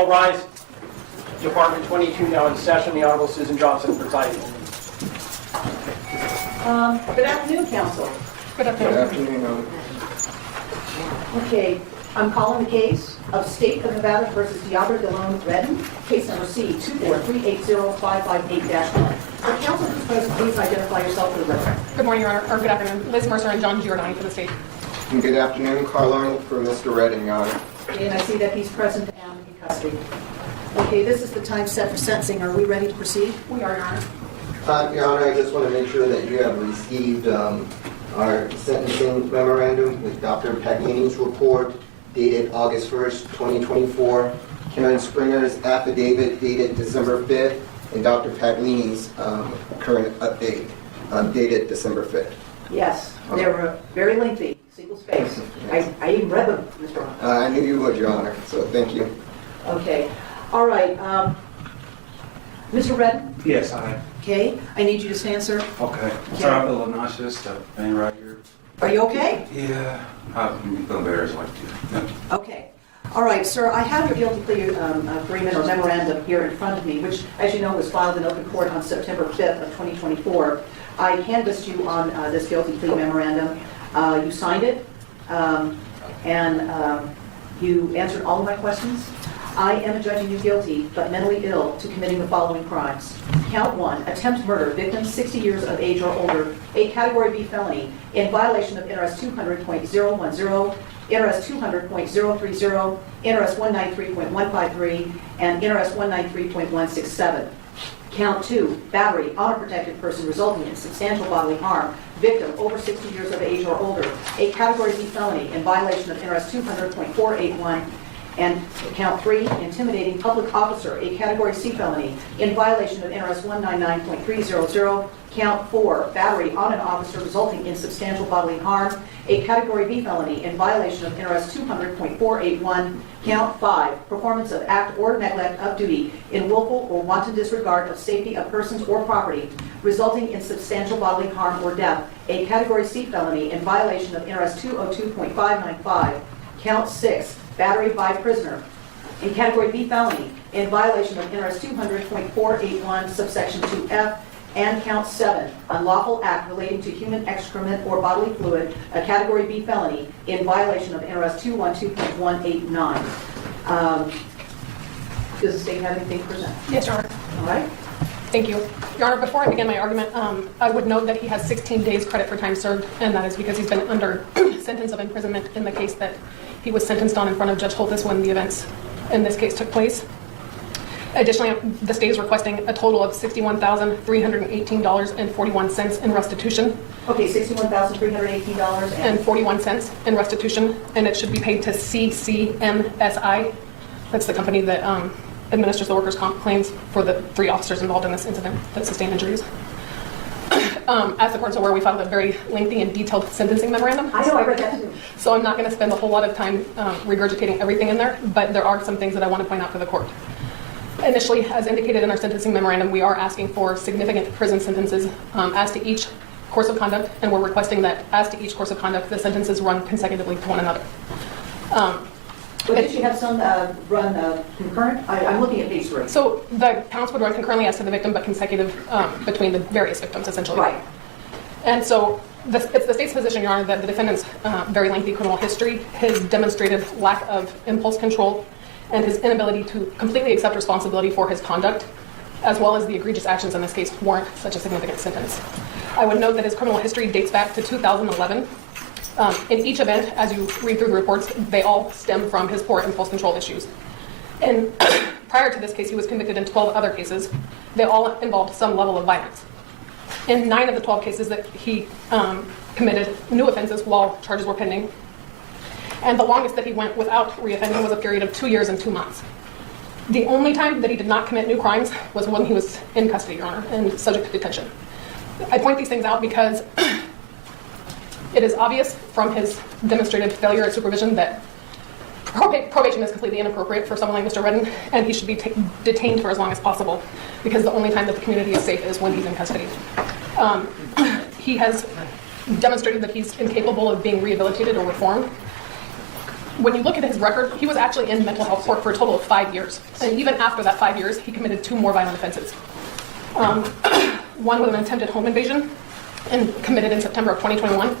All rise. Department 22 now in session. The Honorable Susan Johnson presiding. Good afternoon, Council. Good afternoon. Okay, I'm calling the case of State of Nevada versus Deobra Redden, case number C243805558-1. The council who's present, please identify yourself for the record. Good morning, Your Honor, or good afternoon. Liz Mercer and John Giordani for the state. And good afternoon, Carl Arnold for Mr. Redden, Your Honor. And I see that he's present and in custody. Okay, this is the time set for sentencing. Are we ready to proceed? We are, Your Honor. Your Honor, I just want to make sure that you have received our sentencing memorandum with Dr. Paglini's report dated August 1st, 2024, Karen Springer's affidavit dated December 5th, and Dr. Paglini's current update dated December 5th. Yes, they were very lengthy, single space. I even read them, Mr. Ron. I knew you would, Your Honor, so thank you. Okay, all right. Mr. Redden? Yes, I am. Okay, I need you to stand, sir. Okay. Sorry, I feel a little nauseous. Pain right here. Are you okay? Yeah. I'm embarrassed like you. Okay. All right, sir, I have your guilty plea agreement or memorandum here in front of me, which, as you know, was filed in open court on September 5th of 2024. I canvassed you on this guilty plea memorandum. You signed it, and you answered all of my questions. I am adjudging you guilty, but mentally ill, to committing the following crimes. Count 1, attempt murder, victim 60 years of age or older, a Category B felony, in violation of NRS 200.010, NRS 200.030, NRS 193.153, and NRS 193.167. Count 2, battery on a protected person resulting in substantial bodily harm, victim over 60 years of age or older, a Category B felony, in violation of NRS 200.481, and count 3, intimidating public officer, a Category C felony, in violation of NRS 199.300. Count 4, battery on an officer resulting in substantial bodily harm, a Category B felony, in violation of NRS 200.481. Count 5, performance of act or neglect of duty in willful or wanton disregard of safety of persons or property, resulting in substantial bodily harm or death, a Category C felony, in violation of NRS 202.595. Count 6, battery by prisoner, in Category B felony, in violation of NRS 200.481, subsection 2F, and count 7, unlawful act relating to human excrement or bodily fluid, a Category B felony, in violation of NRS 212.189. Does the state have anything to present? Yes, Your Honor. All right. Thank you. Your Honor, before I begin my argument, I would note that he has 16 days credit for time served, and that is because he's been under sentence of imprisonment in the case that he was sentenced on in front of Judge Holthus when the events in this case took place. Additionally, the state is requesting a total of $61,318.41 in restitution. Okay, $61,318 and 41 cents in restitution, and it should be paid to CCMSI. That's the company that administers the workers' comp claims for the 3 officers involved in this incident that sustained injuries. As the court's aware, we filed a very lengthy and detailed sentencing memorandum. I know, I read that too. So I'm not going to spend a whole lot of time regurgitating everything in there, but there are some things that I want to point out for the court. Initially, as indicated in our sentencing memorandum, we are asking for significant prison sentences as to each course of conduct, and we're requesting that as to each course of conduct, the sentences run consecutively to one another. But did you have some run concurrent? I'm looking at page 3. So the counts would run concurrently as to the victim, but consecutive between the various victims, essentially. Right. And so it's the state's position, Your Honor, that the defendant's very lengthy criminal history, his demonstrated lack of impulse control, and his inability to completely accept responsibility for his conduct, as well as the egregious actions in this case, warrant such a significant sentence. I would note that his criminal history dates back to 2011. In each event, as you read through the reports, they all stem from his poor impulse control issues. And prior to this case, he was convicted in 12 other cases. They all involved some level of violence. In 9 of the 12 cases that he committed new offenses while charges were pending. And the longest that he went without reoffending was a period of 2 years and 2 months. The only time that he did not commit new crimes was when he was in custody, Your Honor, and subject to detention. I point these things out because it is obvious from his demonstrated failure at supervision that probation is completely inappropriate for someone like Mr. Redden, and he should be detained for as long as possible, because the only time that the community is safe is when he's in custody. He has demonstrated that he's incapable of being rehabilitated or reformed. when you look at his record, he was actually in mental health court for a total of 5 years. And even after that 5 years, he committed 2 more violent offenses. One with an attempted home invasion, and committed in September of 2021.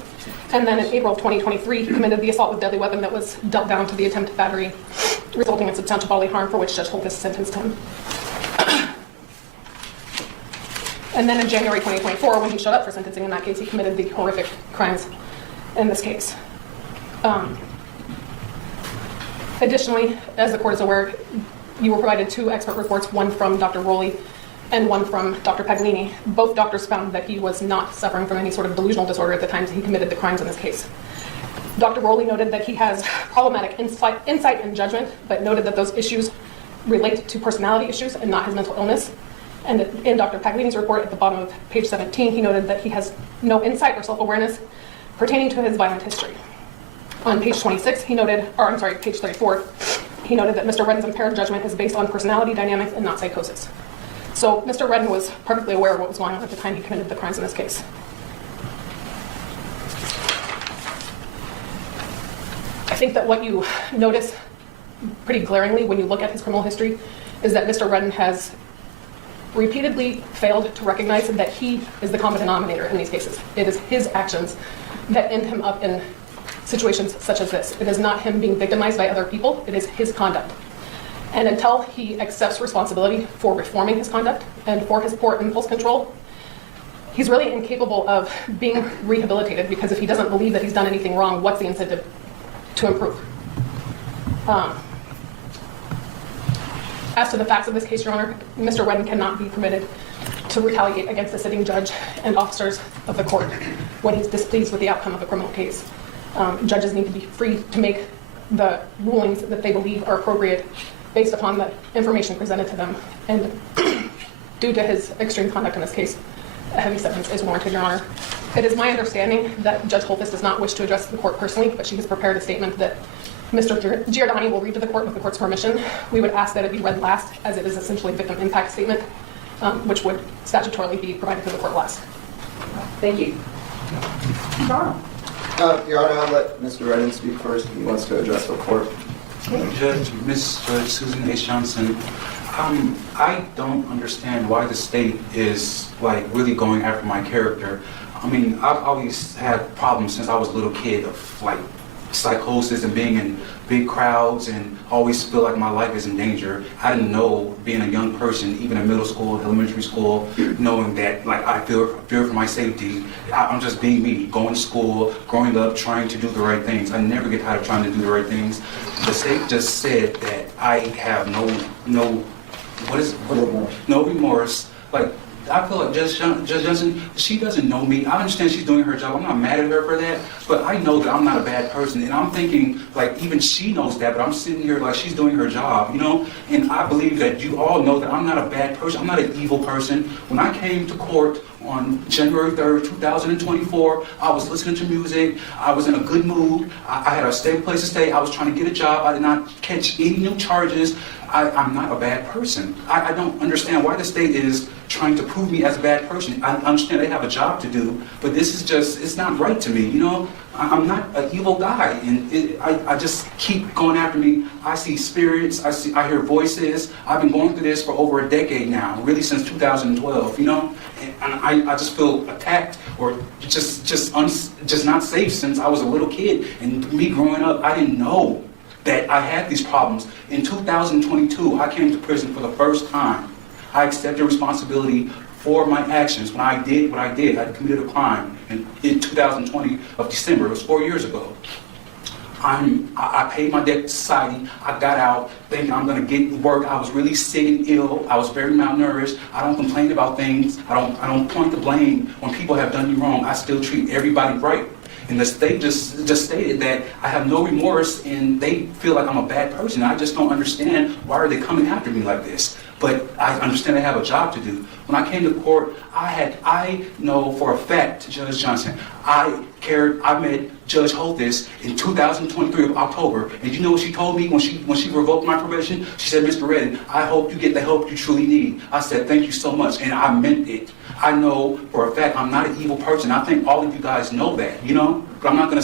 And then in April of 2023, he committed the assault with deadly weapon that was dealt down to the attempted battery, resulting in substantial bodily harm, for which Judge Holthus sentenced him. And then in January 2024, when he showed up for sentencing in that case, he committed the horrific crimes in this case. Additionally, as the court is aware, you were provided 2 expert reports, one from Dr. Rowley and one from Dr. Paglini. Both doctors found that he was not suffering from any sort of delusional disorder at the time he committed the crimes in this case. Dr. Rowley noted that he has problematic insight and judgment, but noted that those issues relate to personality issues and not his mental illness. And in Dr. Paglini's report at the bottom of page 17, he noted that he has no insight or self-awareness pertaining to his violent history. On page 26, he noted, or I'm sorry, page 34, he noted that Mr. Redden's impaired judgment is based on personality dynamics and not psychosis. So Mr. Redden was perfectly aware of what was going on at the time he committed the crimes in this case. I think that what you notice pretty glaringly when you look at his criminal history is that Mr. Redden has repeatedly failed to recognize that he is the common denominator in these cases. It is his actions that end him up in situations such as this. It is not him being victimized by other people, it is his conduct. And until he accepts responsibility for reforming his conduct and for his poor impulse control, he's really incapable of being rehabilitated, because if he doesn't believe that he's done anything wrong, what's the incentive to improve? As to the facts of this case, Your Honor, Mr. Redden cannot be permitted to retaliate against the sitting judge and officers of the court when he's displeased with the outcome of a criminal case. Judges need to be free to make the rulings that they believe are appropriate based upon the information presented to them. And due to his extreme conduct in this case, a heavy sentence is warranted, Your Honor. It is my understanding that Judge Holthus does not wish to address the court personally, but she has prepared a statement that Mr. Giordani will read to the court with the court's permission. We would ask that it be read last, as it is essentially a victim impact statement, which would statutorily be provided to the court last. Thank you. Charles. Your Honor, I'll let Mr. Redden speak first if he wants to address the court. Judge Susan H. Johnson, I don't understand why the state is like really going after my character. I mean, I've always had problems since I was a little kid of like psychosis and being in big crowds and always feel like my life is in danger. I didn't know, being a young person, even in middle school, elementary school, knowing that like I fear for my safety. I'm just being me, going to school, growing up, trying to do the right things. I never get tired of trying to do the right things. The state just said that I have no remorse. Like, I feel like Judge Johnson, she doesn't know me. I understand she's doing her job. I'm not mad at her for that, but I know that I'm not a bad person. And I'm thinking, like, even she knows that, but I'm sitting here like she's doing her job, you know? And I believe that you all know that I'm not a bad person. I'm not an evil person. When I came to court on January 3rd, 2024, I was listening to music. I was in a good mood. I had a stable place to stay. I was trying to get a job. I did not catch any new charges. I'm not a bad person. I don't understand why the state is trying to prove me as a bad person. I understand they have a job to do, but this is just, it's not right to me, you know? I'm not an evil guy, and I just keep going after me. I see spirits, I hear voices. I've been going through this for over a decade now, really since 2012, you know? And I just feel attacked or just not safe since I was a little kid. And me growing up, I didn't know that I had these problems. In 2022, I came to prison for the first time. I accepted responsibility for my actions when I did what I did. I committed a crime in 2020 of December. It was 4 years ago. I paid my debt to society. I got out thinking I'm going to get work. I was really sick and ill. I was very malnourished. I don't complain about things. I don't point the blame when people have done me wrong. I still treat everybody right. And the state just stated that I have no remorse and they feel like I'm a bad person. I just don't understand why are they coming after me like this. But I understand I have a job to do. When I came to court, I know for a fact, Judge Johnson, I met Judge Holthus in 2023 of October. And you know what she told me when she revoked my probation? She said, Mr. Redden, I hope you get the help you truly need. I said, thank you so much. And I meant it. I know for a fact I'm not an evil person. I think all of you guys know that, you know? But I'm not going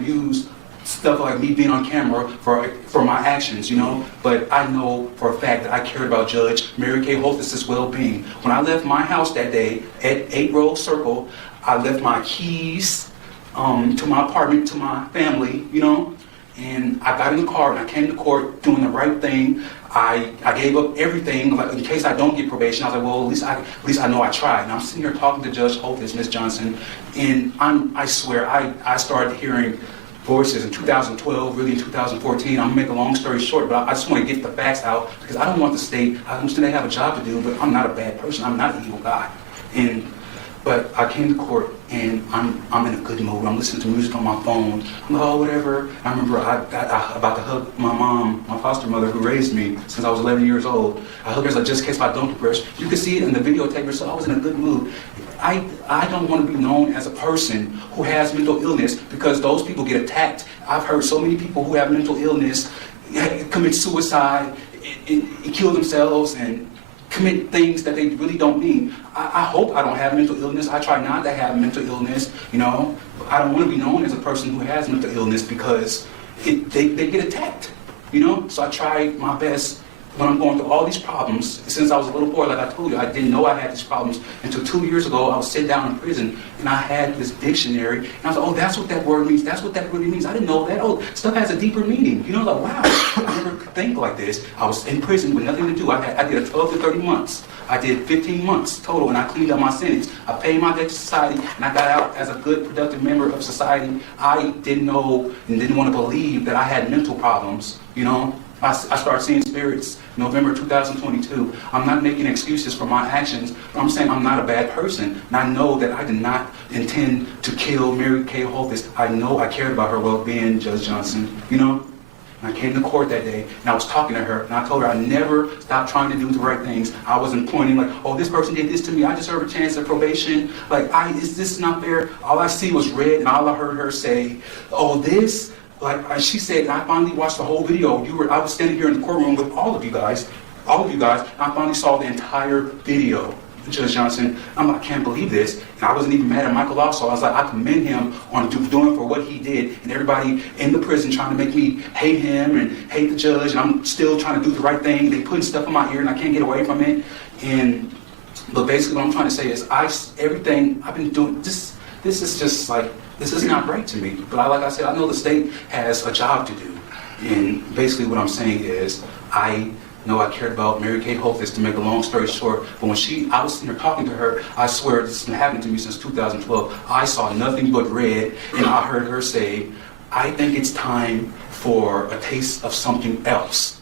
to use stuff like me being on camera for my actions, you know. But I know for a fact that I cared about Judge Mary Kay Holthus' well-being. When I left my house that day at 8 Rose Circle, I left my keys to my apartment, to my family, you know. And I got in the car and I came to court doing the right thing. I gave up everything, like in case I don't get probation. I was like, well, at least I know I tried. And I'm sitting here talking to Judge Holthus, Ms. Johnson, and I swear I started hearing voices in 2012, really in 2014. I'm gonna make a long story short, but I just want to get the facts out because I don't want the state. I understand they have a job to do, but I'm not a bad person. I'm not an evil guy. But I came to court and I'm in a good mood. I'm listening to music on my phone. I'm like, oh, whatever. I remember I about to hug my mom, my foster mother who raised me since I was 11 years old. I hugged her like, just in case I don't depress. You can see it in the videotape, so I was in a good mood. I don't want to be known as a person who has mental illness because those people get attacked. I've heard so many people who have mental illness commit suicide and kill themselves and commit things that they really don't mean. I hope I don't have mental illness. I try not to have mental illness, you know. I don't want to be known as a person who has mental illness because they get attacked, you know. So I try my best when I'm going through all these problems. Since I was a little boy, like I told you, I didn't know I had these problems until 2 years ago. I was sitting down in prison and I had this dictionary and I was like, oh, that's what that word means. That's what that really means. I didn't know that. Oh, stuff has a deeper meaning. You know, like, wow, I never could think like this. I was in prison with nothing to do. I did a 12 to 30 months. I did 15 months total and I cleaned up my sentence. I paid my debt to society and I got out as a good, productive member of society. I didn't know and didn't want to believe that I had mental problems, you know. I started seeing spirits November 2022. I'm not making excuses for my actions, but I'm saying I'm not a bad person. And I know that I did not intend to kill Mary Kay Holthus. I know I cared about her well-being, Judge Johnson, you know? And I came to court that day, and I was talking to her, and I told her I never stopped trying to do the right things. I wasn't pointing like, oh, this person did this to me. I deserve a chance at probation. Like, is this not fair? All I see was red, and all I heard her say, oh, this... Like she said, I finally watched the whole video. I was standing here in the courtroom with all of you guys. And I finally saw the entire video, Judge Johnson. I can't believe this. And I wasn't even mad at Michael Lasso. I was like, I commend him on doing for what he did. And everybody in the prison trying to make me hate him and hate the judge. And I'm still trying to do the right thing. They putting stuff in my ear and I can't get away from it. But basically what I'm trying to say is everything I've been doing, this is just like, this is not right to me, but like I said, I know the state has a job to do. And basically what I'm saying is, I know I cared about Mary Kay Holthus, to make a long story short, but when I was sitting there talking to her, I swear this has been happening to me since 2012. I saw nothing but red, and I heard her say, I think it's time for a taste of something else.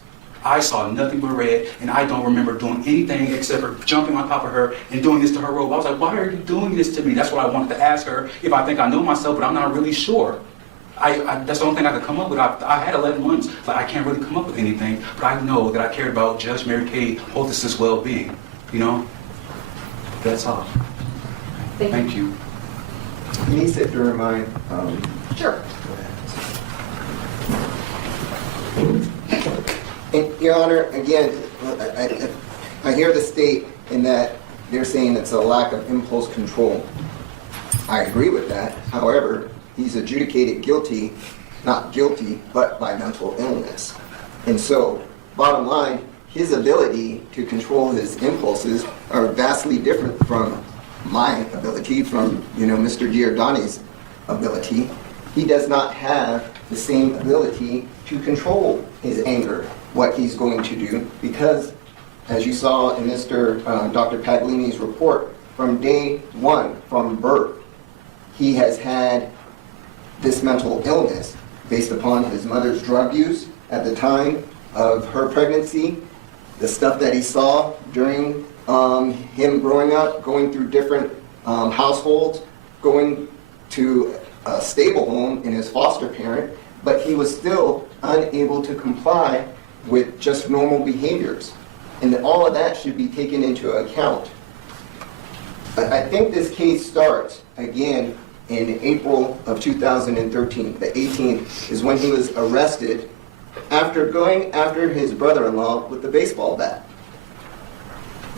I saw nothing but red, and I don't remember doing anything except for jumping on top of her and doing this to her robe. I was like, why are you doing this to me? That's what I wanted to ask her, if I think I know myself, but I'm not really sure. That's the only thing I could come up with. I had 11 months, but I can't really come up with anything. But I know that I cared about Judge Mary Kay Holthus' well-being, you know? That's all. Thank you. Can you sit during my... Sure. And, Your Honor, again, I hear the state in that they're saying it's a lack of impulse control. I agree with that. However, he's adjudicated guilty, not guilty, but by mental illness. And so, bottom line, his ability to control his impulses are vastly different from my ability, from, Mr. Giordani's ability. He does not have the same ability to control his anger, what he's going to do, because, as you saw in Dr. Paglini's report, from day one, from birth, he has had this mental illness based upon his mother's drug use at the time of her pregnancy, the stuff that he saw during him growing up, going through different households, going to a stable home in his foster parent, but he was still unable to comply with just normal behaviors. And all of that should be taken into account. But I think this case starts, again, in April of 2013. The 18th is when he was arrested after going after his brother-in-law with the baseball bat.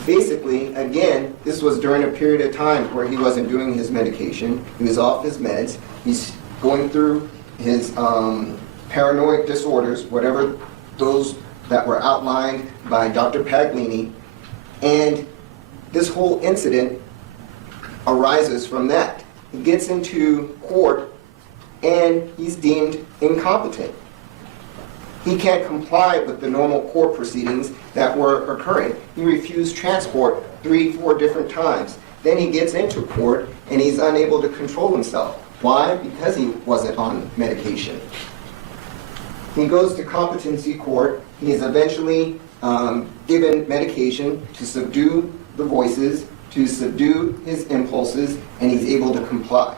Basically, again, this was during a period of time where he wasn't doing his medication. He was off his meds. He's going through his paranoid disorders, whatever those that were outlined by Dr. Paglini, and this whole incident arises from that. He gets into court and he's deemed incompetent. He can't comply with the normal court proceedings that were occurring. He refused transport 3-4 different times. Then he gets into court and he's unable to control himself. Why? Because he wasn't on medication. He goes to competency court. He is eventually given medication to subdue the voices, to subdue his impulses, and he's able to comply.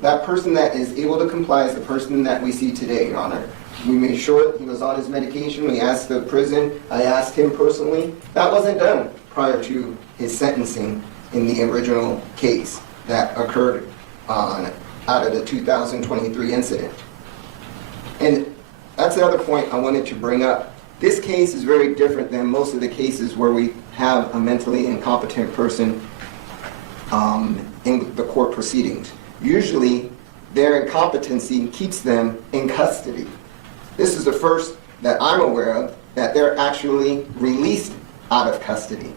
That person that is able to comply is the person that we see today, Your Honor. We made sure he was on his medication. We asked the prison. I asked him personally. That wasn't done prior to his sentencing in the original case that occurred out of the 2023 incident. And that's the other point I wanted to bring up. This case is very different than most of the cases where we have a mentally incompetent person in the court proceedings. Usually, their incompetency keeps them in custody. This is the first that I'm aware of that they're actually released out of custody.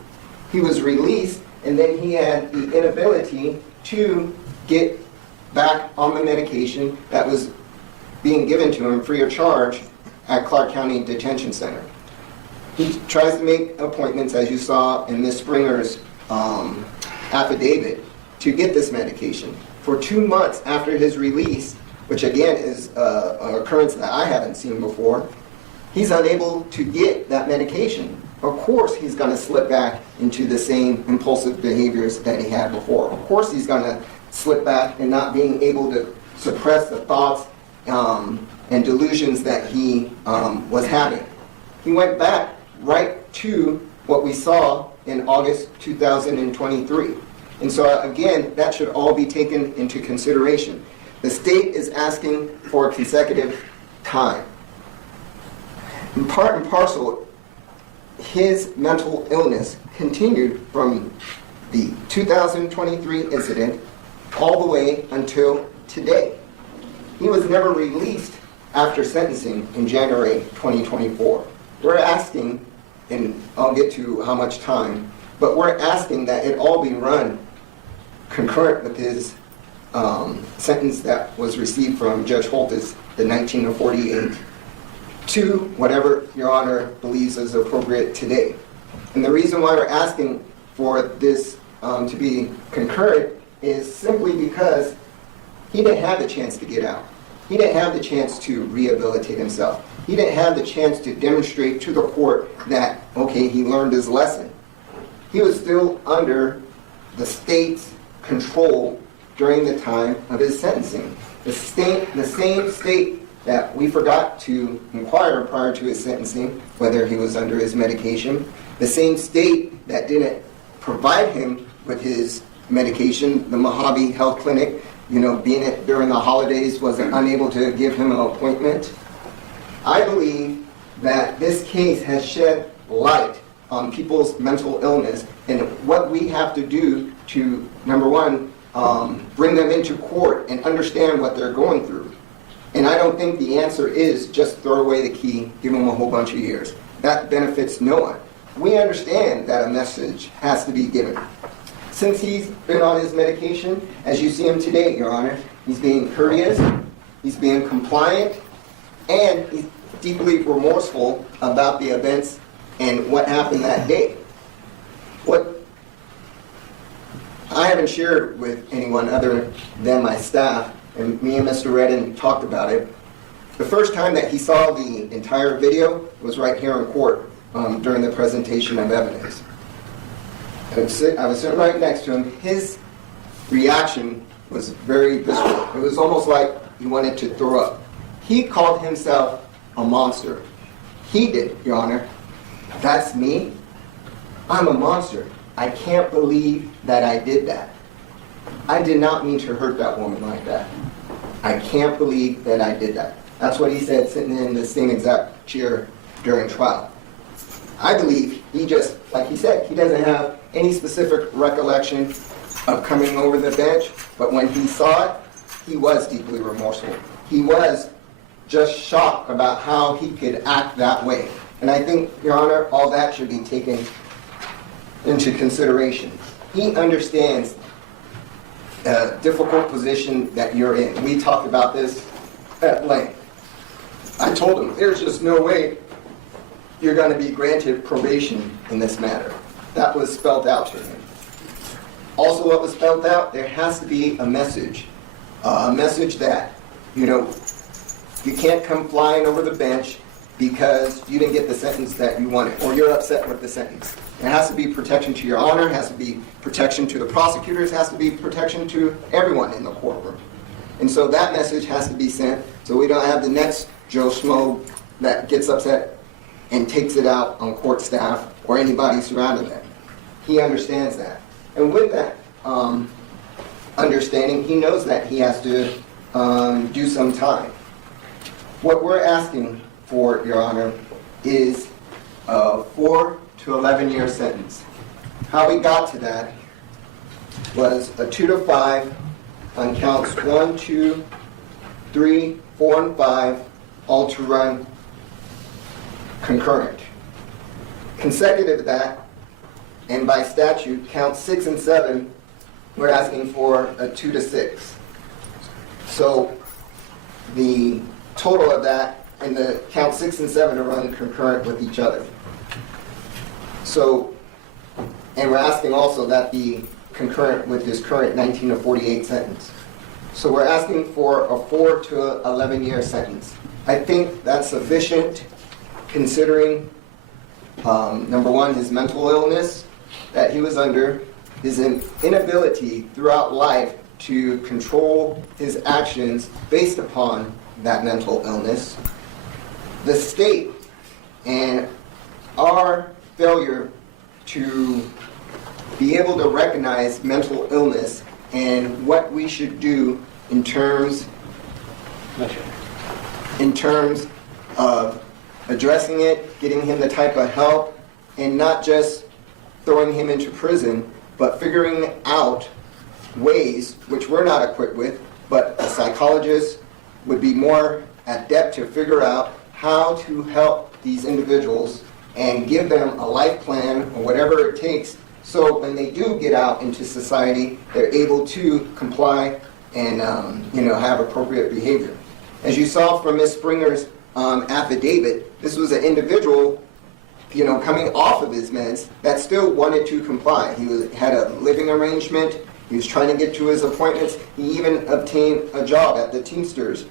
He was released, and then he had the inability to get back on the medication that was being given to him free of charge at Clark County Detention Center. He tries to make appointments, as you saw in Ms. Springer's affidavit, to get this medication. For 2 months after his release, which again is an occurrence that I haven't seen before, he's unable to get that medication. Of course he's going to slip back into the same impulsive behaviors that he had before. Of course he's going to slip back and not being able to suppress the thoughts and delusions that he was having. He went back right to what we saw in August 2023. And so again, that should all be taken into consideration. The state is asking for consecutive time. In part and parcel, his mental illness continued from the 2023 incident all the way until today. He was never released after sentencing in January 2024. We're asking, and I'll get to how much time, but we're asking that it all be run concurrent with his sentence that was received from Judge Holthus, the 1948, to whatever Your Honor believes is appropriate today. And the reason why we're asking for this to be concurrent is simply because he didn't have the chance to get out. He didn't have the chance to rehabilitate himself. He didn't have the chance to demonstrate to the court that, okay, he learned his lesson. He was still under the state's control during the time of his sentencing. The same state that we forgot to inquire prior to his sentencing whether he was under his medication, the same state that didn't provide him with his medication, the Mojave Health Clinic, being it during the holidays, was unable to give him an appointment. I believe that this case has shed light on people's mental illness and what we have to do to, number one, bring them into court and understand what they're going through. And I don't think the answer is just throw away the key, give them a whole bunch of years. That benefits no one. We understand that a message has to be given. Since he's been on his medication, as you see him today, Your Honor, he's being courteous, he's being compliant, and he's deeply remorseful about the events and what happened that day. What I haven't shared with anyone other than my staff, and me and Mr. Redden talked about it. The first time that he saw the entire video was right here in court during the presentation of evidence. I was sitting right next to him. His reaction was very visceral. It was almost like he wanted to throw up. He called himself a monster. He did, Your Honor. That's me. I'm a monster. I can't believe that I did that. I did not mean to hurt that woman like that. I can't believe that I did that. That's what he said sitting in the same exact chair during trial. I believe he just, like he said, he doesn't have any specific recollection of coming over the bench, but when he saw it, he was deeply remorseful. he was just shocked about how he could act that way. And I think, Your Honor, all that should be taken into consideration. He understands the difficult position that you're in. We talked about this at length. I told him, there's just no way you're going to be granted probation in this matter. That was spelled out to him. Also, what was spelled out, there has to be a message that, you can't come flying over the bench because you didn't get the sentence that you wanted, or you're upset with the sentence. There has to be protection to your honor, has to be protection to the prosecutors, has to be protection to everyone in the courtroom. And so that message has to be sent so we don't have the next Joe Schmo that gets upset and takes it out on court staff or anybody surrounding them. He understands that. And with that understanding, he knows that he has to do some time. What we're asking for, Your Honor, is a 4 to 11-year sentence. How we got to that was a 2 to 5 on counts 1, 2, 3, 4, and 5, all to run concurrent. Consecutive to that, and by statute, counts 6 and 7, we're asking for a 2 to 6. So the total of that, and the count 6 and 7 are run concurrent with each other. So, and we're asking also that be concurrent with his current 19 to 48 sentence. So we're asking for a 4 to 11-year sentence. I think that's sufficient considering, number one, his mental illness that he was under, his inability throughout life to control his actions based upon that mental illness, the state and our failure to be able to recognize mental illness and what we should do in terms of addressing it, getting him the type of help, and not just throwing him into prison, but figuring out ways, which we're not equipped with, but a psychologist would be more adept to figure out how to help these individuals and give them a life plan or whatever it takes so when they do get out into society, they're able to comply and have appropriate behavior. As you saw from Ms. Springer's affidavit, this was an individual coming off of his meds that still wanted to comply. He had a living arrangement. He was trying to get to his appointments. He even obtained a job at the Teamsters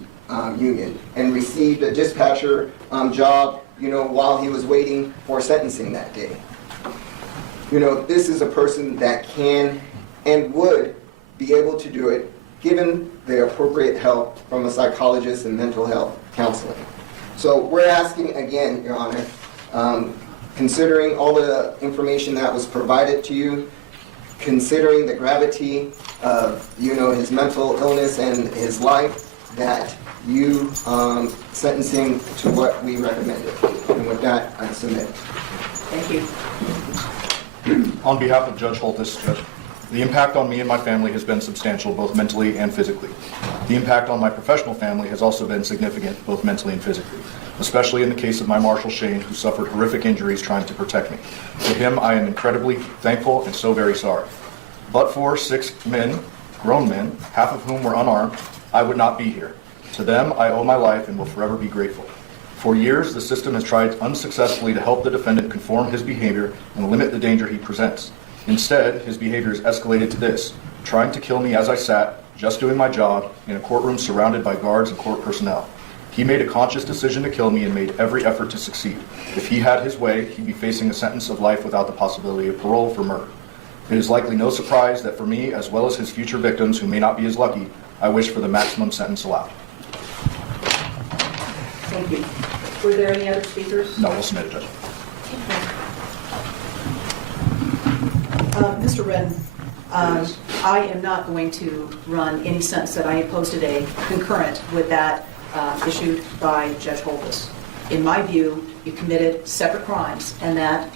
union and received a dispatcher job, while he was waiting for sentencing that day. This is a person that can and would be able to do it given the appropriate help from a psychologist and mental health counseling. So we're asking again, Your Honor, considering all the information that was provided to you, considering the gravity of his mental illness and his life, that you sentencing to what we recommended. And with that, I submit. Thank you. On behalf of Judge Holthus, Judge, the impact on me and my family has been substantial, both mentally and physically. The impact on my professional family has also been significant, both mentally and physically, especially in the case of my Marshal Shane, who suffered horrific injuries trying to protect me. To him, I am incredibly thankful and so very sorry. But for 6 men, grown men, half of whom were unarmed, I would not be here. To them, I owe my life and will forever be grateful. For years, the system has tried unsuccessfully to help the defendant conform his behavior and limit the danger he presents. Instead, his behavior has escalated to this, trying to kill me as I sat, just doing my job, in a courtroom surrounded by guards and court personnel. He made a conscious decision to kill me and made every effort to succeed. If he had his way, he'd be facing a sentence of life without the possibility of parole for murder. It is likely no surprise that for me, as well as his future victims who may not be as lucky, I wish for the maximum sentence allowed. Thank you. Were there any other speakers? No, we'll submit it, Judge. Mr. Redden, I am not going to run any sentence that I impose today concurrent with that issued by Judge Holthus. In my view, you committed separate crimes, and that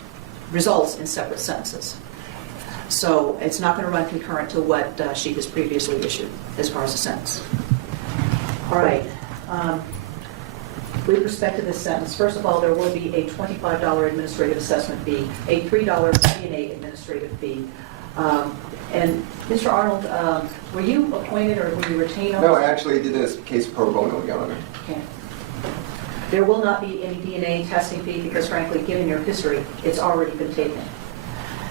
results in separate sentences. So it's not going to run concurrent to what she has previously issued as far as a sentence. All right. With respect to this sentence, first of all, there will be a $25 administrative assessment fee, a $3 DNA administrative fee. And Mr. Arnold, were you appointed or were you retained on this? No, I actually did this case pro bono, Your Honor. Okay. There will not be any DNA testing fee because frankly, given your history, it's already been taken.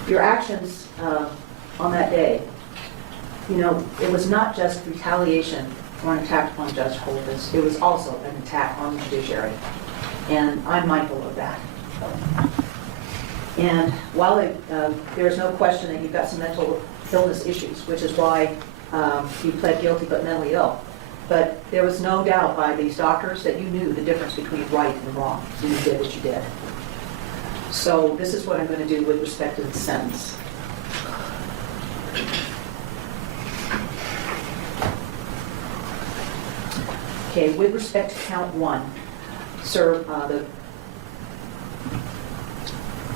Your actions on that day, you know, it was not just retaliation or an attack on Judge Holthus, it was also an attack on the judiciary. And I'm mindful of that. And while there is no question that you've got some mental illness issues, which is why you pled guilty but mentally ill, but there was no doubt by these doctors that you knew the difference between right and wrong, and you did what you did. So this is what I'm going to do with respect to the sentence. Okay, with respect to count 1, sir,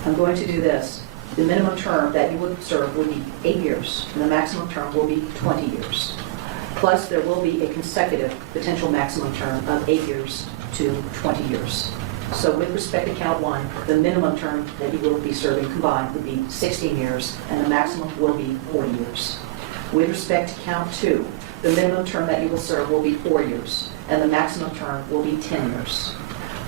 I'm going to do this. The minimum term that you would serve would be 8 years, and the maximum term will be 20 years. Plus, there will be a consecutive potential maximum term of 8 years to 20 years. So with respect to count 1, the minimum term that you will be serving combined would be 16 years, and the maximum will be 40 years. With respect to count 2, the minimum term that you will serve will be 4 years, and the maximum term will be 10 years.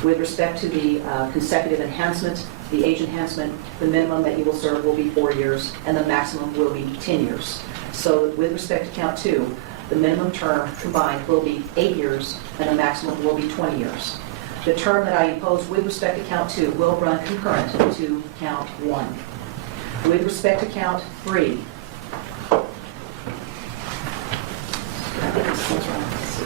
With respect to the consecutive enhancement, the age enhancement, the minimum that you will serve will be 4 years, and the maximum will be 10 years. So with respect to count 2, the minimum term combined will be 8 years, and the maximum will be 20 years. The term that I impose with respect to count 2 will run concurrent to count 1. With respect to count 3, I think this one's wrong. Let's see.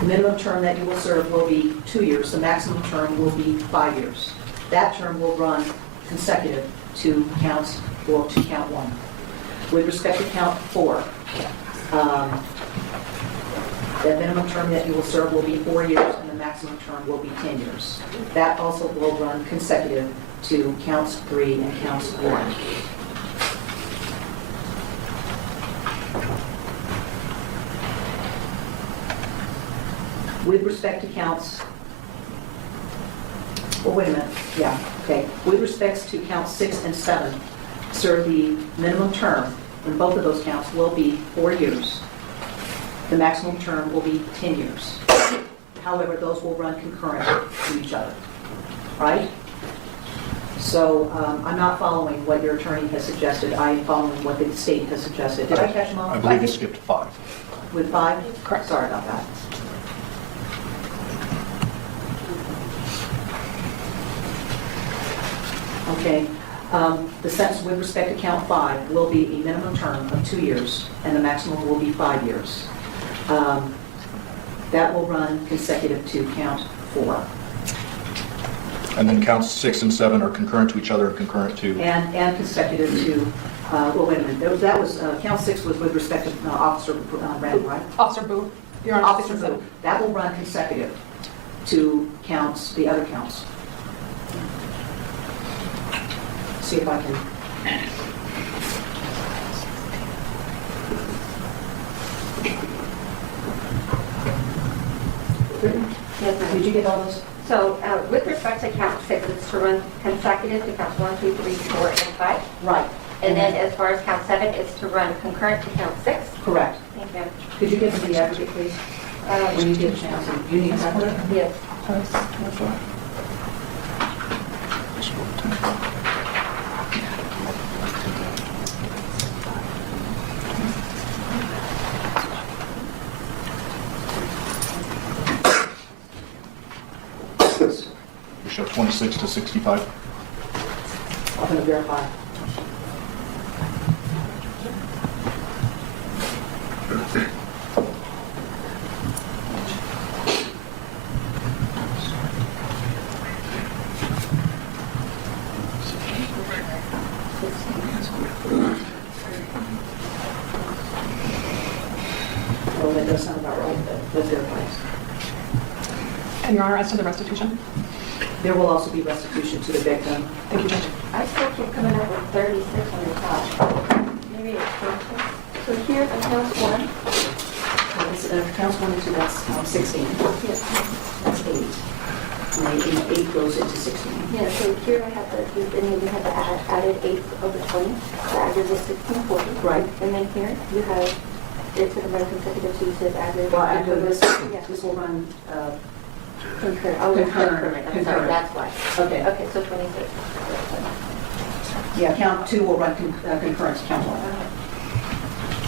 The minimum term that you will serve will be 2 years. The maximum term will be 5 years. That term will run consecutive to count 1. With respect to count 4, the minimum term that you will serve will be 4 years, and the maximum term will be 10 years. That also will run consecutive to counts 3 and counts 1. With respect to counts, oh, wait a minute, yeah, okay. With respects to counts 6 and 7, sir, the minimum term in both of those counts will be 4 years. The maximum term will be 10 years. However, those will run concurrent to each other, right? So I'm not following what your attorney has suggested. I am following what the state has suggested. Did I catch them all? I believe you skipped 5. With 5? Correct. Sorry about that. Okay. The sentence with respect to count 5 will be a minimum term of 2 years, and the maximum will be 5 years. That will run consecutive to count 4. And then counts 6 and 7 are concurrent to each other, concurrent to... And consecutive to, well, wait a minute, that was, count 6 was with respect to Officer Randall, right? Officer Boo. You're on Officer Boo. That will run consecutive to counts, the other counts. See if I can. Yes, ma'am. Did you get all those? So with respect to count 6, it's to run consecutive to counts 1, 2, 3, 4, and 5. Right. And then as far as count 7, it's to run concurrent to count 6. Correct. Thank you. Could you give me the advocate, please? When you get a chance. You need that? Yes. You show 26 to 65. I'm going to verify. Well, that does sound about right, but let's verify. And Your Honor, as to the restitution? There will also be restitution to the victim. Thank you, Judge. I still keep coming up with 36 on the top. Maybe it's 26. So here, account 1. Counts 1 and 2, that's 16. Yes. That's 8. And 8 goes into 16. Yeah, so here I have the, and then you have the added 8 over 20. The added was 1640. Right. And then here you have, it's going to run consecutive, so you said added. Well, after this, Yeah. this will run, Concurrent. Oh, it's Concurrent. concurrent. I'm sorry, that's why. okay. Okay, so 26. Yeah, count 2 will run concurrent to count 1.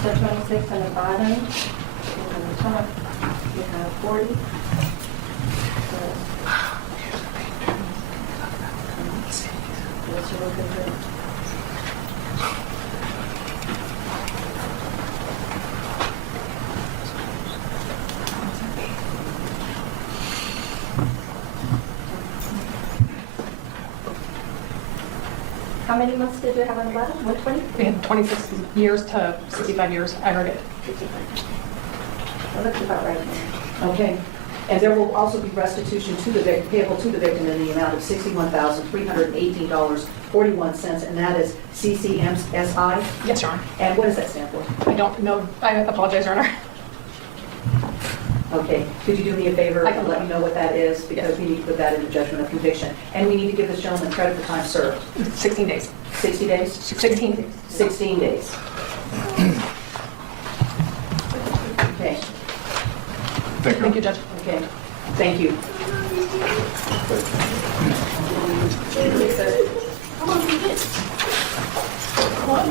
So 26 on the bottom, and on the top, you have 40. So, let's look at it. How many months did you have on the bottom? 120? We had 26 years to 65 years aggregate. That looks about right. Okay. And there will also be restitution to the victim, payable to the victim in the amount of $61,318.41, and that is CCMSI. Yes, Your Honor. And what does that stand for? I don't know. I apologize, Your Honor. Okay, could you do me a favor I and can let me know what that is? Because we need to put that in the judgment of conviction. And we need to give this gentleman credit for time served. 16 days. 60 days? 16 days. 16 days. Okay, Thank you. Thank you, Judge. okay. Thank you. Come on,